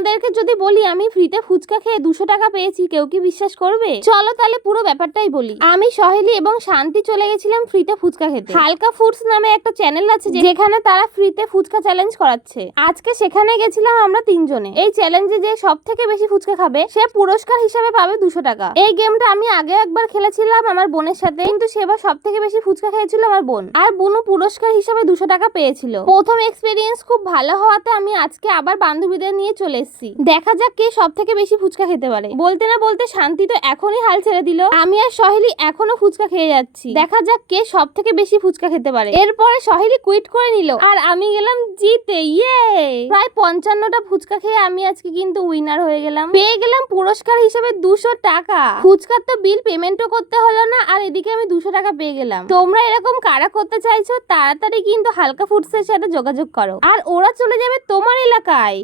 তোমাদেরকে যদি বলি আমি ফ্রিতে ফুচকা খেয়ে 200 টাকা পেয়েছি, কেউ কি বিশ্বাস করবে? চলো তাহলে পুরো ব্যাপারটাই বলি। আমি সহেলি এবং শান্তি চলে গেছিলাম ফ্রিতে ফুচকা খেতে। হালকা ফুডস নামে একটা চ্যানেল আছে যেখানে তারা ফ্রিতে ফুচকা চ্যালেঞ্জ করাচ্ছে। আজকে সেখানে গেছিলাম আমরা তিনজনে। এই চ্যালেঞ্জে যে সব থেকে বেশি ফুচকা খাবে সে পুরস্কার হিসাবে পাবে 200 টাকা। এই গেমটা আমি আগে একবার খেলেছিলাম আমার বোনের সাথে, কিন্তু সেবার সব থেকে বেশি ফুচকা খেয়েছিল আমার বোন, আর বোনও পুরস্কার হিসাবে 200 টাকা পেয়েছিল। প্রথম এক্সপেরিয়েন্স খুব ভালো হওয়াতে আমি আজকে আবার বান্ধবীদের নিয়ে চলে এসেছি। দেখা যাক কে সব থেকে বেশি ফুচকা খেতে পারে। বলতে না বলতে শান্তি তো এখনই হাল ছেড়ে দিল, আমি আর সহেলি এখনো ফুচকা খেয়ে যাচ্ছি। দেখা যাক কে সব থেকে বেশি ফুচকা খেতে পারে। এরপরে সহেলি কুইট করে নিল আর আমি গেলাম জিতে। ইয়ে, প্রায় 55টা ফুচকা খেয়ে আমি আজকে কিন্তু উইনার হয়ে গেলাম। পেয়ে গেলাম পুরস্কার হিসেবে 200 টাকা। ফুচকার তো বিল পেমেন্টও করতে হলো না, আর এদিকে আমি 200 টাকা পেয়ে গেলাম। তোমরা এরকম কারা করতে চাইছো তাড়াতাড়ি কিন্তু হালকা ফুডসের সাথে যোগাযোগ করো, আর ওরা চলে যাবে তোমার এলাকায়।